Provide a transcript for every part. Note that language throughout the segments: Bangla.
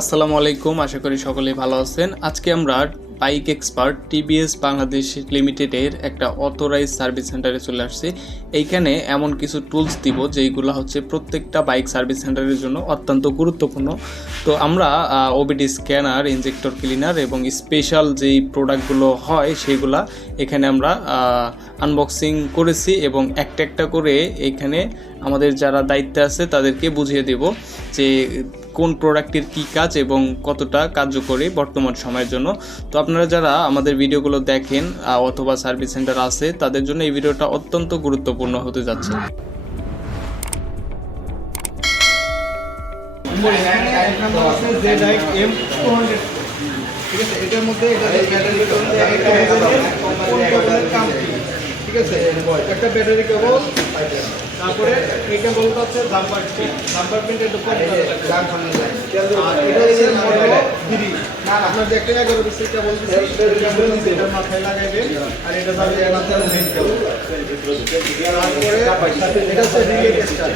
আসসালামু আলাইকুম, আশা করি সকলেই ভালো আছেন। আজকে আমরা বাইক এক্সপার্ট টিভিএস বাংলাদেশ লিমিটেডের একটা অথরাইজ সার্ভিস সেন্টারে চলে আসছি। এইখানে এমন কিছু টুলস দিব যেইগুলো হচ্ছে প্রত্যেকটা বাইক সার্ভিস সেন্টারের জন্য অত্যন্ত গুরুত্বপূর্ণ। তো আমরা ওবিডি স্ক্যানার, ইনজেক্টর ক্লিনার এবং স্পেশাল যেই প্রোডাক্টগুলো হয় সেগুলা এখানে আমরা আনবক্সিং করেছি এবং একটা একটা করে এখানে আমাদের যারা দায়িত্বে আছে তাদেরকে বুঝিয়ে দেব যে কোন প্রোডাক্টের কী কাজ এবং কতটা কার্যকরী বর্তমান সময়ের জন্য। তো আপনারা যারা আমাদের ভিডিওগুলো দেখেন অথবা সার্ভিস সেন্টার আছে তাদের জন্য এই ভিডিওটা অত্যন্ত গুরুত্বপূর্ণ হতে যাচ্ছে। এটার মধ্যে ঠিক আছে, একটা ব্যাটারি কেবল, তারপরে এই কেবলটা হচ্ছে জাম্পার প্রিন্ট, একটু কম আপনার যে একটা 11 পিসের কেবল দিচ্ছে এটা মাথায় লাগাইবেন আর এটা যাবে মেইন কেবল। তারপরে এটা হচ্ছে রিলে টেস্টার,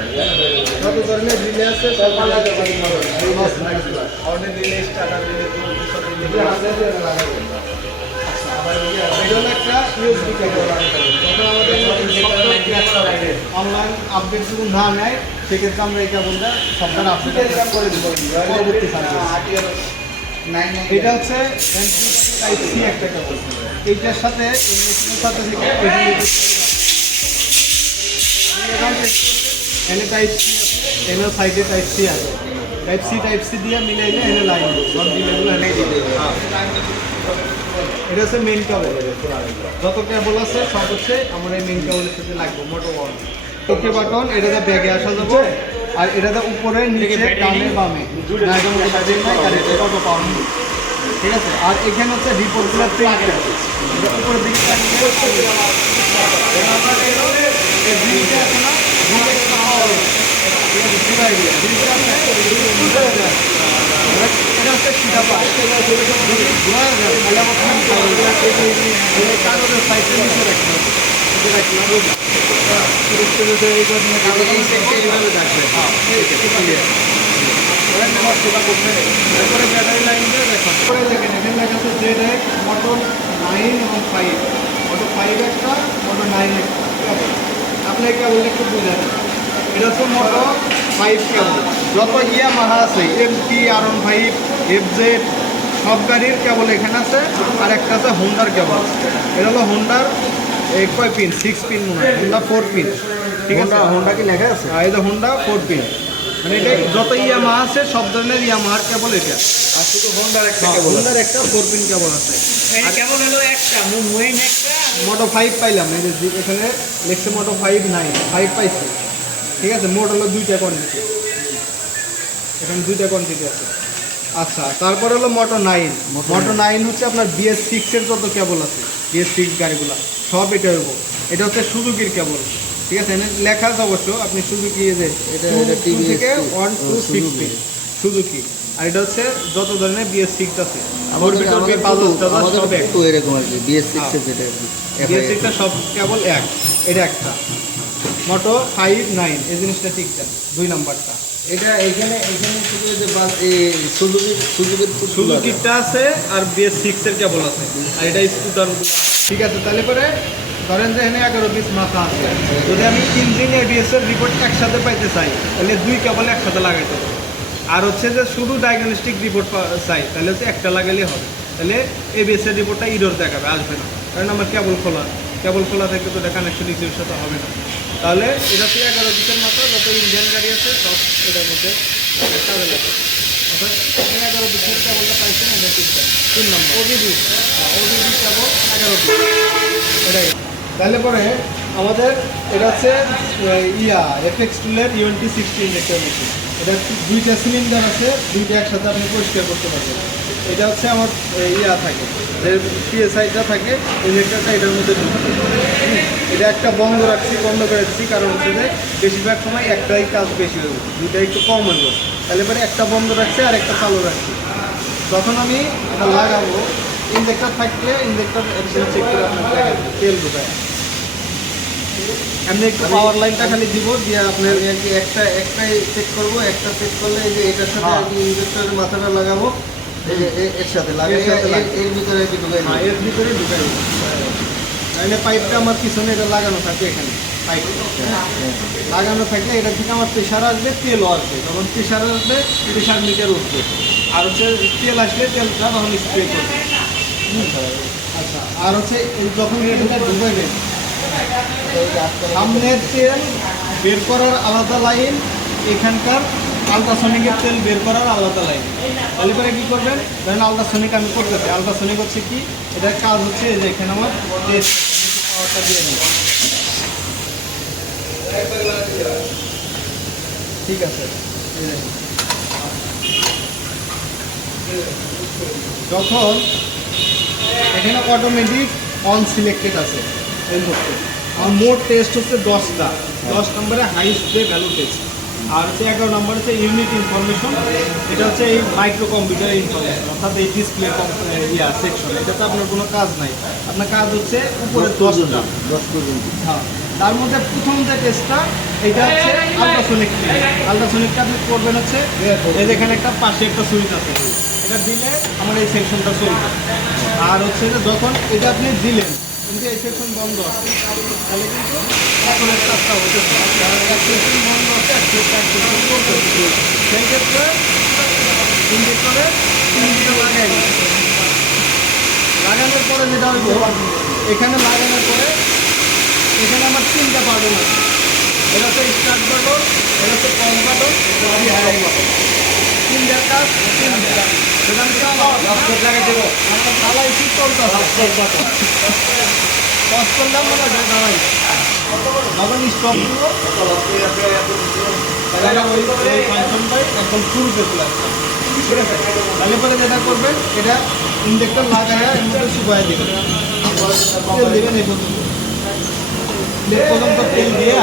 যত ধরনের রিলে আছে সব আলাদা রিলে স্টার্টার রিলে লাগাবেন। একটা ইউএসবি কেবল অনলাইন আপডেট যদি না নেয় সেক্ষেত্রে আমরা এই কেবলটা সফটওয়্যার আপডেট করে দেবো পরবর্তী এটা হচ্ছে টাইপ সি একটা কেবল। এইটার সাথে এনে টাইপ সি আছে, এনে সাইডে টাইপ সি আছে, টাইপ সি দিয়ে মিলাইলে এনে লাইন সব ডিলেগুলো এনে দিবে। এটা হচ্ছে মেইন কেবল, যত কেবল আছে সব হচ্ছে আমার এই মেইন কেবলের সাথে লাগবে। মোটো ওয়ান ওকে বাটন, এটাতে ব্যাগে আসা যাবে আর এটাতে উপরে নিচে ডানে বামে অটো পাওয়ার, ঠিক আছে। আর এখানে হচ্ছে রিপোর্টগুলো উপরের দিকে এটা হচ্ছে সিধা পাশ কাগজের সাইডে নিচে রাখতে হবে, তারপরে ব্যাটারি লাইন দিয়ে দেখেন দেখেন এখানে লেখা আছে জেড এক মোটর 9 এবং 5, মোটর 5 একটা, মোটর 9 একটা। আপনাকে কেবল একটু বুঝাবেন, এটা হচ্ছে মোটর 5 কেবল। যত ইয়ামাহা আছে এমটি, R15, FZ সব গাড়ির কেবল এখানে আছে। আর একটা আছে হোন্ডার কেবল, এটা হলো হোন্ডার কয় পিন, 6 পিন মনে হয়, হোন্ডা 4 পিন, ঠিক আছে। হোন্ডা কি লেখা আছে? এই যে হোন্ডা 4 পিন, মানে এটা যত ইয়ামাহা আছে সব ধরনের ইয়ামাহার কেবল এটা। আর শুধু হোন্ডার একটা কেবল, হোন্ডার একটা 4 পিন কেবল আছে। কেবল হলো একটা মেইন একটা মোটো 5 পাইলাম, এই যে এখানে লেখছে মোটো 5 9 5 পাইছি, ঠিক আছে। মোট হলো 2টা কোয়ান্টিটি, এখানে 2টা কোয়ান্টিটি আছে। আচ্ছা, তারপরে হলো মোটো 9। মোটো 9 হচ্ছে আপনার BS6 এর যত কেবল আছে, BS6 গাড়িগুলো সব এটা হইব। এটা হচ্ছে সুজুকির কেবল, ঠিক আছে। এখানে লেখা আছে অবশ্য, আপনি সুজুকি যে এটা থেকে 1 to 6 পিন সুজুকি। আর এটা হচ্ছে যত ধরনের BS6 আছে, BS6 সব কেবল এক। এটা একটা মোটো 5 9, এই জিনিসটা ঠিক আছে, 2 নাম্বারটা। এটা এখানে শুধু যে সুজুকিটা আছে আর BS6 এর কেবল আছে, আর এটা স্কুটারগুলো, ঠিক আছে। তাহলে পরে ধরেন যে এখানে 11 পিস মাথা আছে, যদি আমি ইঞ্জিন ABS এর রিপোর্ট একসাথে পাইতে চাই তাহলে 2 কেবল একসাথে লাগাইতে হবে। আর হচ্ছে যে শুধু ডায়াগনস্টিক রিপোর্ট চাই তাহলে হচ্ছে একটা লাগাইলে হবে, তাহলে ABS এর রিপোর্টটা ইরর দেখাবে, আসবে না, কারণ আমার কেবল খোলা থেকে তো এটা কানেকশন ইস্যুর সাথে হবে না। তাহলে এটা হচ্ছে 11 পিসের মাত্র, যত ইন্ডিয়ান গাড়ি আছে সব এটার মধ্যে কাজে লাগে। অর্থাৎ 11 পিসের কেবলটা পাইছেন, এটা 3 নম্বর ওবিডি কেবল 11 পিস এটাই। তাহলে পরে আমাদের এটা হচ্ছে FX টুলের UNT60 ইঞ্জেক্টর মেশিন। এটা 2টা সিলিন্ডার আছে, 2টা একসাথে আপনি পরিষ্কার করতে পারবেন। এটা হচ্ছে আমার থাকে, যে PSIটা থাকে, ইঞ্জেক্টরটা এটার মধ্যে এটা একটা বন্ধ করে দিচ্ছি, কারণ হচ্ছে যে বেশিরভাগ সময় একটাই কাজ বেশি হইব, 2টা একটু কম হইব। তাহলে পরে একটা বন্ধ রাখছি আর একটা চালু রাখছি। যখন আমি এটা লাগাবো, ইঞ্জেক্টর থাকলে ইঞ্জেক্টর চেক করে আপনার তেল ঢোকায়। আমি একটু পাওয়ার লাইনটা খালি দিব দিয়ে আপনার আমি আর কি একটাই চেক করবো, একটা চেক করলে এই যে এটার সাথে হ্যাঁ। আর কি ইনজেক্টরের মাথাটা লাগাবো, এই যে এর সাথে লাগাই, এর সাথে লাগাই। এর ভিতরে আর কি ঢুকাই হ্যাঁ, এর ভিতরে ঢুকাই দেব। তাহলে পাইপটা আমার পিছনে এটা লাগানো থাকে এখানে পাইপ লাগানো থাকলে এটা থেকে আমার প্রেশার আসবে, তেলও আসবে। যখন প্রেশার আসবে প্রেশার মিটার উঠবে, আর হচ্ছে তেল আসলে তেলটা তখন স্প্রে করবে। আচ্ছা, আর হচ্ছে এই যখন এটা ঢুকাইবেন সামনের তেল বের করার আলাদা লাইন, এখানকার আলট্রাসনিকের তেল বের করার আলাদা লাইন। তাহলে পরে কী করবেন, ধরেন আলট্রাসনিক আমি করতেছি, আলট্রাসনিক হচ্ছে কি, এটার কাজ হচ্ছে এই যে এখানে আমার টেস্ট পাওয়ারটা দিয়ে নেব। ঠিক আছে, এই দেখুন। যখন এখানে অটোমেটিক অন সিলেক্টেড আছে এই মুহূর্তে, আমার মোট টেস্ট হচ্ছে 10টা। 10 নম্বরে হাই স্প্রে ভ্যালু টেস্ট, আর হচ্ছে 11 নম্বর হচ্ছে ইউনিট ইনফরমেশন। এটা হচ্ছে এই মাইক্রো কম্পিউটার ইনফরমেশন, অর্থাৎ এই ডিসপ্লে সেকশন। এটাতে আপনার কোনো কাজ নাই, আপনার কাজ হচ্ছে উপরে 10টা। 10 পর্যন্ত। হ্যাঁ, তার মধ্যে প্রথম যে টেস্টটা এটা হচ্ছে আলট্রাসনিক। আলট্রাসনিকটা আপনি করবেন হচ্ছে এই যেখানে একটা পাশে একটা সুইচ আছে, এটা দিলে আমার এই সেকশনটা চলবে। আর হচ্ছে যে যখন এটা আপনি দিলেন কিন্তু এই সেকশন বন্ধ আছে, তাহলে কিন্তু এখন একটা কাজটা হতেছে, এক সেকশন বন্ধ আছে, এক সেকশন চলতেছে। সেই ক্ষেত্রে ইঞ্জেক্টরে ইঞ্জিনটা লাগাই লাগানোর পরে যেটা হইব, এখানে লাগানোর পরে এখানে আমার 3টা বাটন আছে। এটা হচ্ছে স্টার্ট বাটন, এটা হচ্ছে কম বাটন, এটা হচ্ছে 3টার কাজ 3টা। সেটা আমি লাগাই দেবো, আমরা ঢালাইছি চলতেছে। কস করলাম মানে দাঁড়াই, যখন স্টপ দিব তাহলে ওই ফাংশনটাই একদম শুরুতে চলে আসবে। ঠিক আছে, তাহলে পরে যেটা করবেন, এটা ইনজেক্টর লাগায় ইনজেক্টর শুকায় দেবেন, তেল দেবেন এই পর্যন্ত। এই পর্যন্ত তেল দিয়ে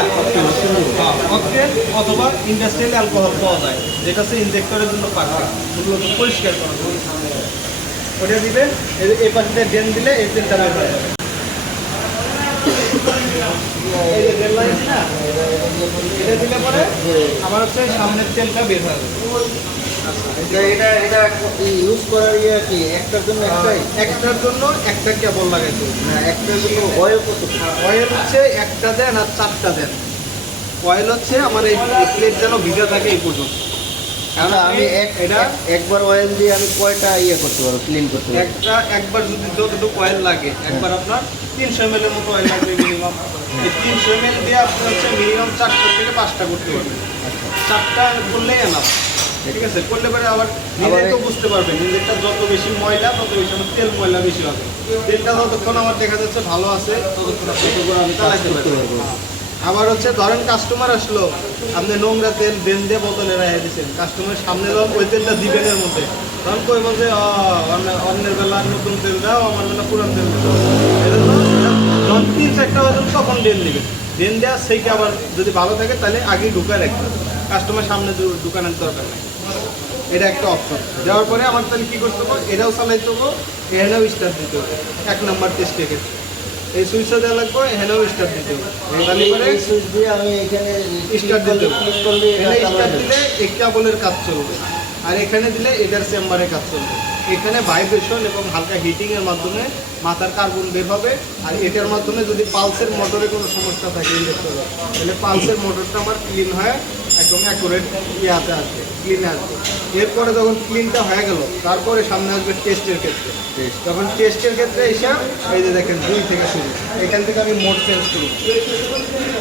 অকটেন অথবা ইন্ডাস্ট্রিয়াল অ্যালকোহল পাওয়া যায়, যেটা হচ্ছে ইনজেক্টরের জন্য পারফেক্ট, ওগুলো পরিষ্কার করা যায়। ওটা দিবেন, এই পাশে ড্রেন দিলে এই তেলটা বের হয়ে যাবে। এই যে ড্রেন লাইন না, এটা দিলে পরে আমার হচ্ছে সামনের তেলটা বের হয়ে যাবে। এটা ইউজ করার ইয়ে কি একটার জন্য একটাই? একটার জন্য একটা কেবল লাগাইতে হবে। না, একটার জন্য অয়েল কত? অয়েল হচ্ছে একটা দেন আর 4টা দেন। অয়েল হচ্ছে আমার এই প্লেট যেন ভিজা থাকে এই পর্যন্ত। কারণ আমি এটা একবার অয়েল দিয়ে আমি কয়টা ইয়ে করতে পারবো, ক্লিন করতে পারবো? একবার যদি যতটুকু অয়েল লাগে, একবার আপনার 300 ml এর মতো অয়েল লাগবে মিনিমাম। এই 300 ml দিয়ে আপনার হচ্ছে মিনিমাম 4টা থেকে 5টা করতে পারবেন। 4টা করলেই এনাফ। ঠিক আছে, করলে পরে আবার নিজেই তো বুঝতে পারবেন, নিজেরটা যত বেশি ময়লা তত বেশি আমার তেল ময়লা বেশি হবে। তেলটা যতক্ষণ আমার দেখা যাচ্ছে ভালো আছে ততক্ষণ আমি চালাইতে পারবো। আবার হচ্ছে ধরেন কাস্টমার আসলো, আপনি নোংরা তেল ড্রেন দিয়ে বোতলে রেখে দিচ্ছেন, কাস্টমারের সামনে যখন ওই তেলটা দিবেন এর মধ্যে, তখন কই বলছে অন্যের বেলা নতুন তেল দাও, আমার বেলা পুরান তেল দাও। এজন্য যখন 3-4টা বাজে তখন ড্রেন দিবেন। ড্রেন দেওয়া সেইটা আবার যদি ভালো থাকে তাহলে আগেই ঢুকায় রাখবেন, কাস্টমার সামনে ঢুকানোর দরকার নেই। এটা একটা অপশন। দেওয়ার পরে আমার তাহলে কী করতে হবে, এটাও চালাইতে হবে, এখানেও স্টার্ট দিতে হবে। 1 নম্বর টেস্টের ক্ষেত্রে এই সুইচটা দেওয়া লাগবে, এখানেও স্টার্ট দিতে হবে। তাহলে পরে এই সুইচ দিয়ে আমি এখানে স্টার্ট দিতে হবে। ক্লিক করলে এটা এখানে চালু স্টার্ট হয়ে দিলে এই কেবলের কাজ চলবে, আর এখানে দিলে এটার চেম্বারের কাজ চলবে। এখানে ভাইব্রেশন এবং হালকা হিটিংয়ের মাধ্যমে মাথার কার্বন বের হবে, আর এটার মাধ্যমে যদি পালসের মোটরে কোনো সমস্যা থাকে ইলেকট্রনে, তাহলে পালসের মোটরটা আমার ক্লিন হয়ে একদম অ্যাকুরেট ইয়াতে আসবে, ক্লিনে আসবে। এরপরে যখন ক্লিনটা হয়ে গেল, তারপরে সামনে আসবে টেস্টের ক্ষেত্রে। যখন টেস্টের ক্ষেত্রে এসে এই যে দেখেন 2 থেকে শুরু, এখান থেকে আমি মোড চেঞ্জ করব।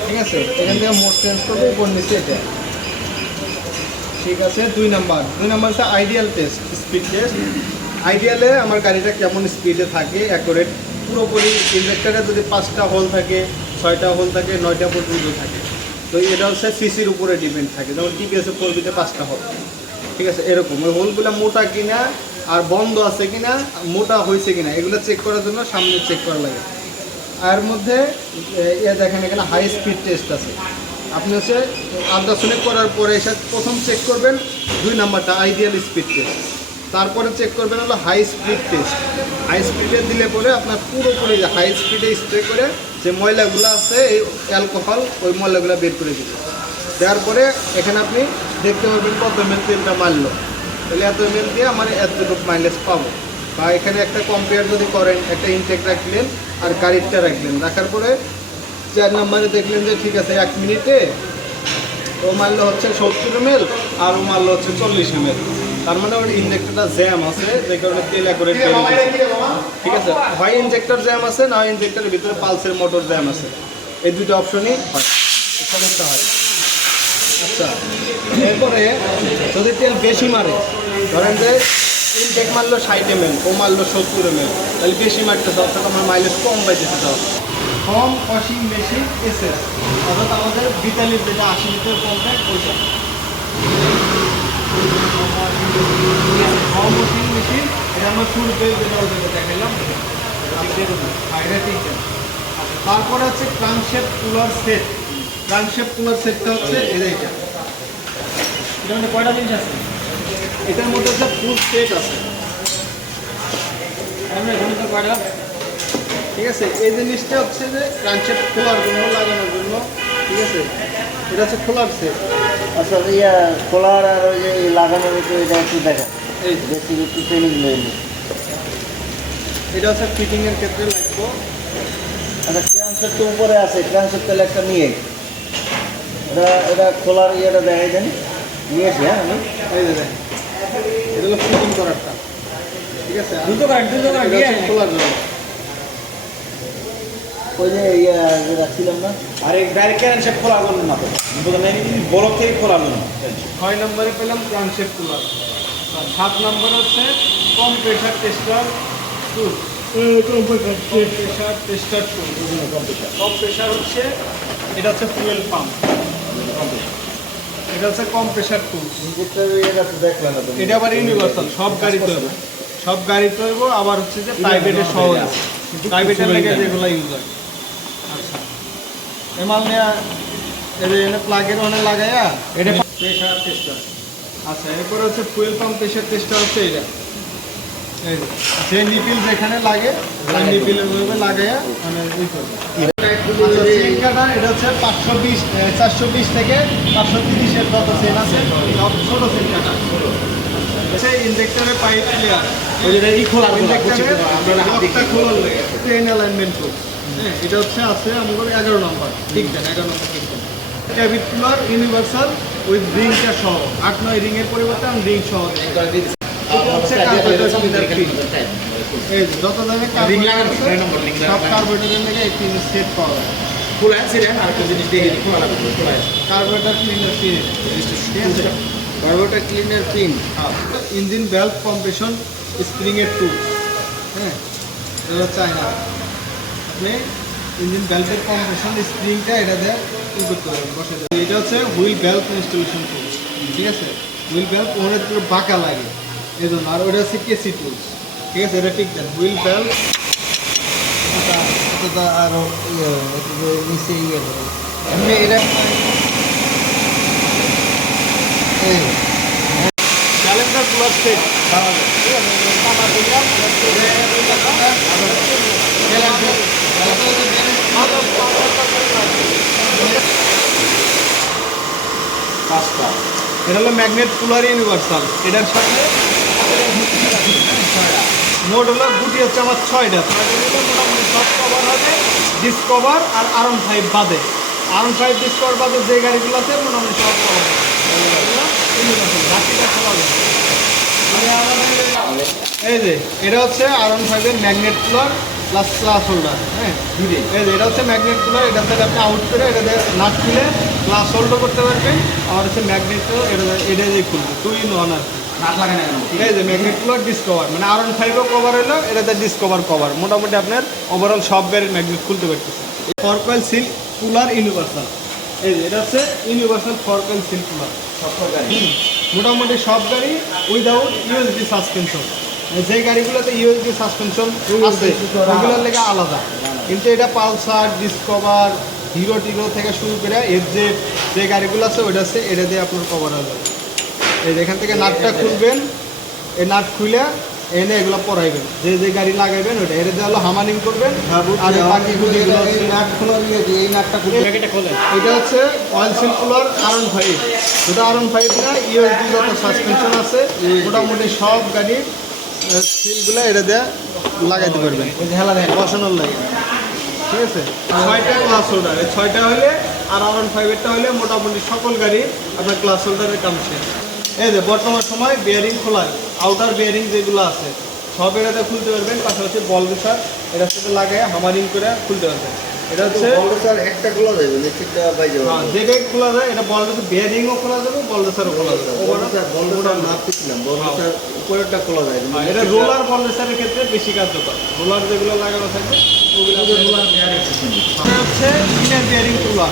ঠিক আছে, এখান থেকে মোড চেঞ্জ করবো, উপর নিচে এটা। ঠিক আছে, 2 নাম্বার হচ্ছে আইডিয়াল টেস্ট, স্পিড টেস্ট। আইডিয়ালে আমার গাড়িটা কেমন স্পিডে থাকে অ্যাকুরেট, পুরোপুরি ইনজেক্টরে যদি 5টা হোল থাকে, 6টা হোল থাকে, 9টা পর্যন্ত থাকে। তো এটা হচ্ছে সিসির উপরে ডিপেন্ড থাকে, যেমন টিপিএসে 4বিতে 5টা হোল। ঠিক আছে, এরকম ওই হোলগুলো মোটা কিনা আর বন্ধ আছে কিনা, মোটা হয়েছে কিনা, এগুলো চেক করার জন্য সামনে চেক করা লাগে। আর মধ্যে দেখেন এখানে হাই স্পিড টেস্ট আছে। আপনি হচ্ছে আলট্রাসনিক করার পরে এসে প্রথম চেক করবেন 2 নাম্বারটা আইডিয়াল স্পিড টেস্ট, তারপরে চেক করবেন হলো হাই স্পিড টেস্ট। হাই স্পিডে দিলে পরে আপনার পুরোপুরি হাই স্পিডে স্প্রে করে যে ময়লাগুলো আছে এই অ্যালকোহল ওই ময়লাগুলো বের করে দিবে। দেওয়ার পরে এখানে আপনি দেখতে পাবেন কত এমএল তেলটা মারলো, তাহলে এত এমএল দিয়ে আমার এতটুকু মাইলেজ পাবো। বা এখানে একটা কম্পেয়ার যদি করেন, একটা ইনটেক রাখলেন আর গাড়িটা রাখলেন, রাখার পরে 4 নম্বরে দেখলেন যে ঠিক আছে 1 মিনিটে ও মারলো হচ্ছে 70 এমএল আর ও মারলো হচ্ছে 40 এমএল। তার মানে ওর ইনজেক্টরটা জ্যাম আছে, যে কারণে তেল করে ঠিক আছে। হয় ইনজেক্টর জ্যাম আছে, না হয় ইনজেক্টরের ভিতরে পালসের মোটর জ্যাম আছে, এই দুটো অপশনই হয়, সমস্যা হয়। আচ্ছা, এরপরে যদি তেল বেশি মারে, ধরেন যে ইনটেক মারলো 60 এমএল, ও মারলো 70 এমএল, তাহলে বেশি মারতেছে, অর্থাৎ আমার মাইলেজ কম পাইতেছে। হোম ওয়াশিং মেশিন এসএস, অর্থাৎ আমাদের বিতালির যেটা 80 লিটার কম্প্যাক্ট ওইটা হোম ওয়াশিং মেশিন। এটা আমরা ফুল পেজ যেটা দেখালাম, এটা ঠিক আছে। তারপরে হচ্ছে ক্রাঙ্কশ্যাফট কুলার সেট। ক্রাঙ্কশ্যাফট কুলার সেটটা হচ্ছে এটা, এটার মধ্যে কয়টা জিনিস আছে? এটার মধ্যে হচ্ছে ফুল সেট আছে, কয়টা? ঠিক আছে। এই জিনিসটা হচ্ছে যে ক্রাঙ্কশ্যাফট খোলার জন্য, লাগানোর জন্য, ঠিক আছে। এটা হচ্ছে খোলার সেট। আচ্ছা খোলার আর ওই যে লাগানোর এটা একটু দেখা, এই বেশি একটু ট্রেনিং নেই। এটা হচ্ছে ফিটিংয়ের ক্ষেত্রে লাগবো। আচ্ছা ক্রাঙ্কশ্যাফট তো উপরে আছে, ক্রাঙ্কশ্যাফট তাহলে একটা নিয়ে এটা খোলার ইয়েটা দেখাই দেন, নিয়েছি। হ্যাঁ আমি এই যে দেখেন, এটা হলো ফিটিং করারটা, ঠিক আছে। দুটো কাট এটা হচ্ছে খোলার জন্য। ওই যে ইয়ে রাখছিলাম না, আর এই ডাইরেক্ট ক্যারেন্ট খোলা করুন না তো, বরফ থেকে খোলা করুন। 6 নম্বরে পেলাম ক্রাঙ্কশ্যাফট কুলার। 7 নম্বর হচ্ছে কম্প্রেসার টেস্টার টুল। কম্প্রেসার টেস্টার টুল, কম্প্রেসার হচ্ছে এটা হচ্ছে ফুয়েল পাম্প, এটা হচ্ছে কম্প্রেসার টুল। এটা তো দেখলাম না তুমি। এটা আবার ইউনিভার্সাল, সব গাড়িতে হবে, সব গাড়িতে হইব। আবার হচ্ছে যে প্রাইভেটের সহ আছে, প্রাইভেটের লেগে যেগুলো ইউজ হয়। আচ্ছা, এমাল নেয়া এনে প্লাগের ওখানে লাগাইয়া এটা প্রেশার টেস্টার। আচ্ছা, এরপরে হচ্ছে ফুয়েল পাম্প প্রেশার টেস্টার হচ্ছে এটা, এই যে নিপিল যেখানে লাগে ওই নিপিলের মধ্যে লাগাইয়া মানে ই করবে। আচ্ছা, চেন কাটা এটা হচ্ছে 520 420 থেকে 530 এর যত চেন আছে সব ছোট চেন কাটা। আচ্ছা, ইনজেক্টরের পাইপ ক্লিয়ার, ওই যে এই খোলা ইনজেক্টরের লকটা খোলার লাগে চেন অ্যালাইনমেন্ট টুল। হ্যাঁ, এটা হচ্ছে আছে আমাদের 11 নম্বর, ঠিক দেন 11 নম্বর ঠিক দেন। ক্যাবিট কুলার ইউনিভার্সাল উইথ রিংটা সহ, 8-9 রিংয়ের পরিবর্তে আমি রিং সহ দিই। এটা হচ্ছে কার্বোরেটর ক্লিনার পিন। এই যত ধরনের রিং লাগানো, 9 নম্বর রিং সব কার্বোরেটরের লেগে এই পিন সেট পাওয়া যায়। খোলা আছে রে, আর একটা জিনিস দেখে দিই, খোলা লাগবে, খোলা আছে। কার্বোরেটর ক্লিনার পিন, ঠিক আছে। Carburettor cleaner pin. Engine valve compression স্প্রিংয়ের টুল। হ্যাঁ, এটা চায়না। আপনি ইঞ্জিন ভ্যালভের কম্প্রেশন স্প্রিংটা এটা দিয়ে ই করতে পারবেন, বসে দেবেন। এটা হচ্ছে হুইল ভ্যালভ ইনস্টলেশন টুল, ঠিক আছে। হুইল ভ্যালভ ওখানে একটু বাঁকা লাগে এই জন্য, আর ওটা হচ্ছে কেসি টুলস, ঠিক আছে। এটা ঠিক দেন হুইল ভ্যালভ। এটা আরো ইয়ে নিচে ইয়ে করে এমনি এটা ক্যালেন্ডার প্লাস সেট পাওয়া যায়, ঠিক আছে। আমার দিলাম পাঁচটা। এটা হলো ম্যাগনেট কুলার ইউনিভার্সাল। এটার সাথে মোট হলো গুটি হচ্ছে আমার 6টা। মোটামুটি সব কভার হবে, ডিসকভার আর R15 বাদে। R15 ডিসকভার বাদে যে গাড়িগুলো আছে মোটামুটি সব কভার হবে। বাকিটা খোলা যাবে। এই যে এটা হচ্ছে R15 এর magnet cooler plus class holder. হ্যাঁ, এই যে এটা হচ্ছে ম্যাগনেট কুলার। এটা থেকে আপনি আউট করে এটা নাট খুলে ক্লাস হোল্ডও করতে পারবেন, আর হচ্ছে ম্যাগনেটও এটা দিয়ে খুলবে, 2 in 1 আর কি। নাট লাগে না কেন? এই যে ম্যাগনেট কুলার ডিসকভার, মানে R15ও কভার হলো, এটাতে ডিসকভার কভার। মোটামুটি আপনার ওভারঅল সব গাড়ির ম্যাগনেট খুলতে পারতেছে। Four coil seal cooler universal. এই যে এটা হচ্ছে universal four coil seal cooler. মোটামুটি সব গাড়ি উইদাউট ইউএসডি সাসপেনশন। যে গাড়িগুলোতে ইউএসডি সাসপেনশন আছে ওগুলোর লেগে আলাদা, কিন্তু এটা পালসার, ডিসকভার, হিরো টিরো থেকে শুরু করে এফজেড যে গাড়িগুলো আছে ওইটা আছে, এটা দিয়ে আপনার কভার হবে। এই যে এখান থেকে নাটটা খুলবেন, এই নাট খুলে এনে এগুলো পরাইবেন, যে যে গাড়ি লাগাইবেন ওইটা এর দিয়ে হলো হামানিং করবেন। হ্যাঁ, আর বুঝছি। বাকিগুলো এই এগুলো হচ্ছে নাট খোলার ইয়ে দিয়ে এই নাটটা খুলে এটা হচ্ছে অয়েল সিল কুলার R15, যেটা R15 না ইউএসডি যত সাসপেনশন আছে মোটামুটি সব গাড়ির সিলগুলো এটা দিয়ে লাগাইতে পারবেন বসানোর লাগে। ঠিক আছে, 6টা ক্লাস হোল্ডার, এই 6টা হলে আর R15-এরটা হলে মোটামুটি সকল গাড়ি আপনার ক্লাস হোল্ডারের কাম শেষ। এই যে বর্তমান সময় বিয়ারিং খোলা, আউটার বিয়ারিং যেগুলো আছে সব এটাতে খুলতে পারবেন, পাশাপাশি বল রেসার এটার সাথে লাগাই হামারিং করে খুলতে পারবেন। এটা হচ্ছে স্যার একটা খোলা যাবে নিশ্চিতটা পাই যাবে। যেটাই খোলা যায়, এটা বল রেসার বিয়ারিংও খোলা যাবে, বল রেসারও খোলা যাবে। বলরেসার মাপতেছিলাম, বলরেসার উপরেরটা খোলা যায়। এটা রোলার বল রেসারের ক্ষেত্রে বেশি কার্যকর, রোলার যেগুলো লাগানো থাকবে ওগুলো রোলার বিয়ারিং। এটা হচ্ছে ইনার বিয়ারিং খোলা,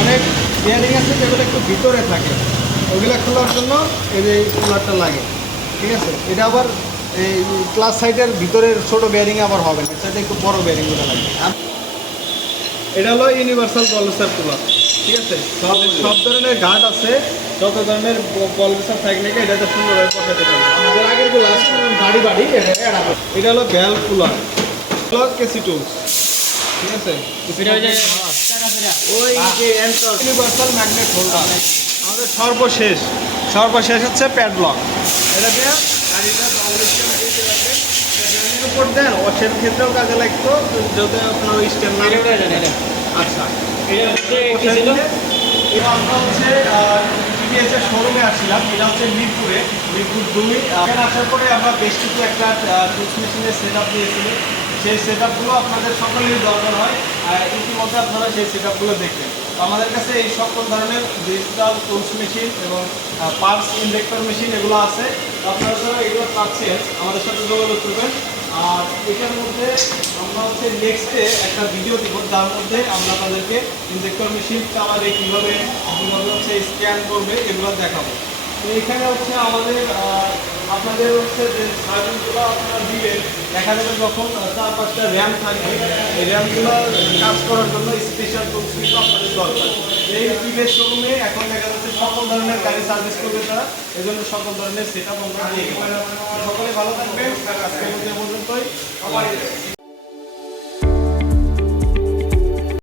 অনেক বিয়ারিং আছে যেগুলো একটু ভিতরে থাকে, ওইগুলো খোলার জন্য এই যে কুলারটা লাগে। ঠিক আছে, এটা আবার এই ক্লাস সাইডের ভিতরের ছোটো বিয়ারিং আবার হবে না, সেটা একটু বড় বিয়ারিংগুলো লাগবে। এটা হলো ইউনিভার্সাল বলরেসার কুলার। ঠিক আছে, সব ধরনের গার্ড আছে, যত ধরনের বলরেসার থাকলে এটাতে সুন্দরভাবে বসাতে পারবে। আমাদের আগের গুলো আছে বাড়ি এটা হলো ভ্যালভ কুলার, হলো কেসি টুলস। ঠিক আছে, ওই যে ইউনিভার্সাল ম্যাগনেট হোল্ডার। আমাদের সর্বশেষ হচ্ছে প্যাডলক। এটা দিয়ে গাড়িটা উপর দেন ওয়াশের ক্ষেত্রেও কাজে লাগতো, যদি আপনার ওই স্ট্যান্ড না আচ্ছা। আমরা হচ্ছে টিভিএস এর শোরুমে আসছিলাম, এটা হচ্ছে মিরপুর 2। এখানে আসার পরে আমরা বেশ কিছু একটা টুলস মেশিনের সেট আপ দিয়েছিলাম, সেই সেট আপগুলো আপনাদের সকলেরই দরকার হয়। ইতিমধ্যে আপনারা সেই সেট আপগুলো দেখবেন। আমাদের কাছে এই সকল ধরনের ডিজিটাল টুলস মেশিন এবং পার্টস ইনজেক্টর মেশিন এগুলো আছে। আপনারা যারা এগুলো পাচ্ছেন আমাদের সাথে যোগাযোগ করবেন। আর এটার মধ্যে আমরা হচ্ছে নেক্সটে একটা ভিডিও দিব, যার মধ্যে আমরা তাদেরকে ইনজেক্টর মেশিন চালালে কীভাবে হচ্ছে স্ক্যান করবে এগুলো দেখাবো। তো এখানে হচ্ছে আমাদের আপনাদের হচ্ছে যে সার্ভিসগুলো আপনারা দিবেন, দেখা যাবে যখন 4-5টা র্যাম থাকবে, এই র্যামগুলো কাজ করার জন্য স্পেশাল টুলস কিন্তু আপনাদের দরকার। এই টিভিএস শোরুমে এখন দেখা যাচ্ছে সকল ধরনের গাড়ি সার্ভিস করবে তারা, এই জন্য সকল ধরনের সেট আপ আমরা দিয়ে গেলাম। সকলে ভালো থাকবেন, আজকের মধ্যে পর্যন্তই।